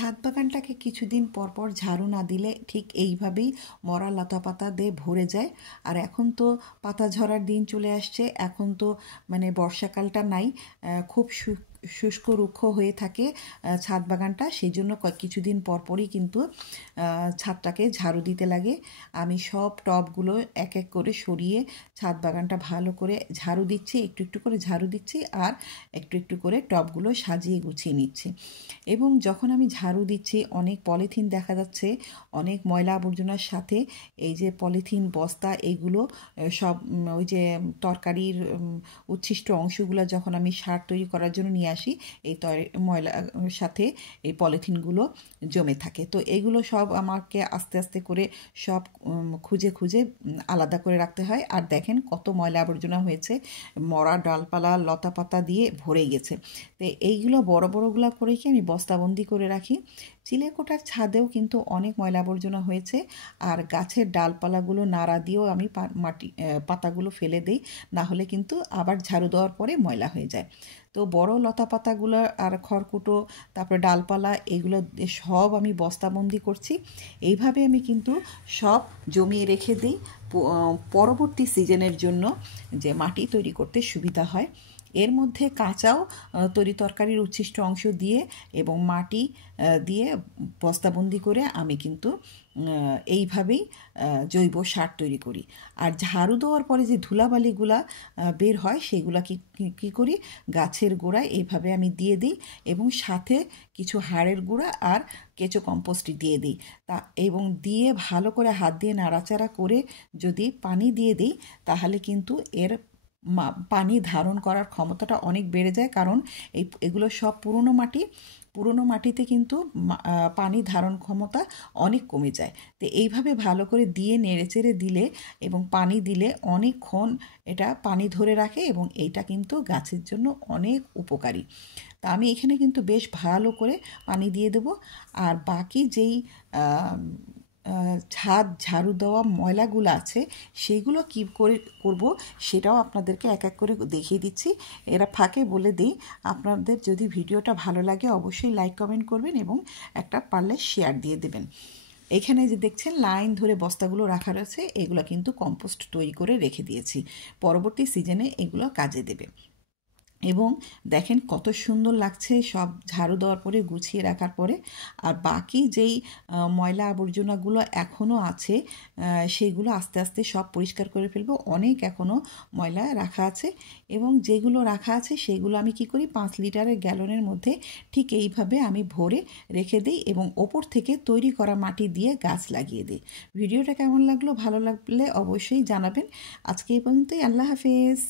ছাদ বাগানটাকে কিছুদিন পর পর ঝাড়ু না দিলে ঠিক এইভাবেই মরা লতাপাতা দিয়ে ভরে যায়। আর এখন তো পাতা ঝরার দিন চলে আসছে, এখন তো মানে বর্ষাকালটা নাই, খুব শুষ্ক রুক্ষ হয়ে থাকে ছাদ বাগানটা। সেই জন্য কিছুদিন পরপরই কিন্তু ছাদটাকে ঝাড়ু দিতে লাগে। আমি সব টবগুলো এক এক করে সরিয়ে ছাদ বাগানটা ভালো করে ঝাড়ু দিচ্ছি, একটু একটু করে ঝাড়ু দিচ্ছি আর একটু একটু করে টবগুলো সাজিয়ে গুছিয়ে নিচ্ছি। এবং যখন আমি ঝাড়ু দিচ্ছি অনেক পলিথিন দেখা যাচ্ছে, অনেক ময়লা আবর্জনার সাথে এই যে পলিথিন বস্তা এগুলো সব ওই যে তরকারির উচ্ছিষ্ট অংশগুলো যখন আমি সার তৈরি করার জন্য নিয়ে আসি, এই ময়লার সাথে এই পলিথিনগুলো জমে থাকে। তো এগুলো সব আমাকে আস্তে আস্তে করে সব খুঁজে খুঁজে আলাদা করে রাখতে হয়। আর দেখেন কত ময়লা আবর্জনা হয়েছে, মরা ডালপালা লতা পাতা দিয়ে ভরে গেছে। তো এইগুলো বড় বড়গুলো করে কি আমি বস্তাবন্দি করে রাখি। চিলেকোঠার ছাদেও কিন্তু অনেক ময়লা আবর্জনা হয়েছে, আর গাছের ডালপালাগুলো নাড়া দিয়েও আমি পাতাগুলো ফেলে দিই, না হলে কিন্তু আবার ঝাড়ু দেওয়ার পরে ময়লা হয়ে যায়। তো বড় লতা পাতাগুলো আর খড়কুটো তারপরে ডালপালা এগুলো সব আমি বস্তাবন্দি করছি। এইভাবে আমি কিন্তু সব জমিয়ে রেখে দিই পরবর্তী সিজনের জন্য, যে মাটি তৈরি করতে সুবিধা হয়। এর মধ্যে কাঁচাও তরি তরকারির উচ্ছিষ্ট অংশ দিয়ে এবং মাটি দিয়ে বস্তাবন্দি করে আমি কিন্তু এইভাবেই জৈব সার তৈরি করি। আর ঝাড়ু দেওয়ার পরে যে ধুলাবালিগুলা বের হয় সেগুলা কী করি, গাছের গোড়ায় এইভাবে আমি দিয়ে দিই এবং সাথে কিছু হাড়ের গুঁড়া আর কেঁচো কম্পোস্ট দিয়ে দিই। এবং দিয়ে ভালো করে হাত দিয়ে নাড়াচাড়া করে যদি পানি দিয়ে দিই তাহলে কিন্তু এর পানি ধারণ করার ক্ষমতাটা অনেক বেড়ে যায়। কারণ এগুলো সব পুরনো মাটিতে কিন্তু পানি ধারণ ক্ষমতা অনেক কমে যায়। তো এইভাবে ভালো করে দিয়ে নেড়েচেড়ে দিলে এবং পানি দিলে অনেকক্ষণ এটা পানি ধরে রাখে এবং এইটা কিন্তু গাছের জন্য অনেক উপকারী। তা আমি এখানে কিন্তু বেশ ভালো করে পানি দিয়ে দেবো। আর বাকি যেই ছাদ ঝাড়ু দেওয়া ময়লাগুলো আছে সেইগুলো কী করে করব সেটাও আপনাদেরকে এক এক করে দেখিয়ে দিচ্ছি। এরা ফাঁকে বলে দিই, আপনাদের যদি ভিডিওটা ভালো লাগে অবশ্যই লাইক কমেন্ট করবেন এবং একটা পারলে শেয়ার দিয়ে দেবেন। এখানে যে দেখছেন লাইন ধরে বস্তাগুলো রাখা রয়েছে, এগুলো কিন্তু কম্পোস্ট তৈরি করে রেখে দিয়েছি, পরবর্তী সিজনে এগুলো কাজে দেবে। এবং দেখেন কত সুন্দর লাগছে সব ঝাড়ু দেওয়ার পরে গুছিয়ে রাখার পরে। আর বাকি যেই ময়লা আবর্জনাগুলো এখনও আছে সেগুলো আস্তে আস্তে সব পরিষ্কার করে ফেলবো। অনেক এখনও ময়লা রাখা আছে এবং যেগুলো রাখা আছে সেগুলো আমি কি করি 5 লিটারের গ্যালনের মধ্যে ঠিক এইভাবে আমি ভরে রেখে দিই এবং ওপর থেকে তৈরি করা মাটি দিয়ে গাছ লাগিয়ে দিই। ভিডিওটা কেমন লাগলো, ভালো লাগলে অবশ্যই জানাবেন। আজকে এই পর্যন্তই, আল্লাহ হাফেজ।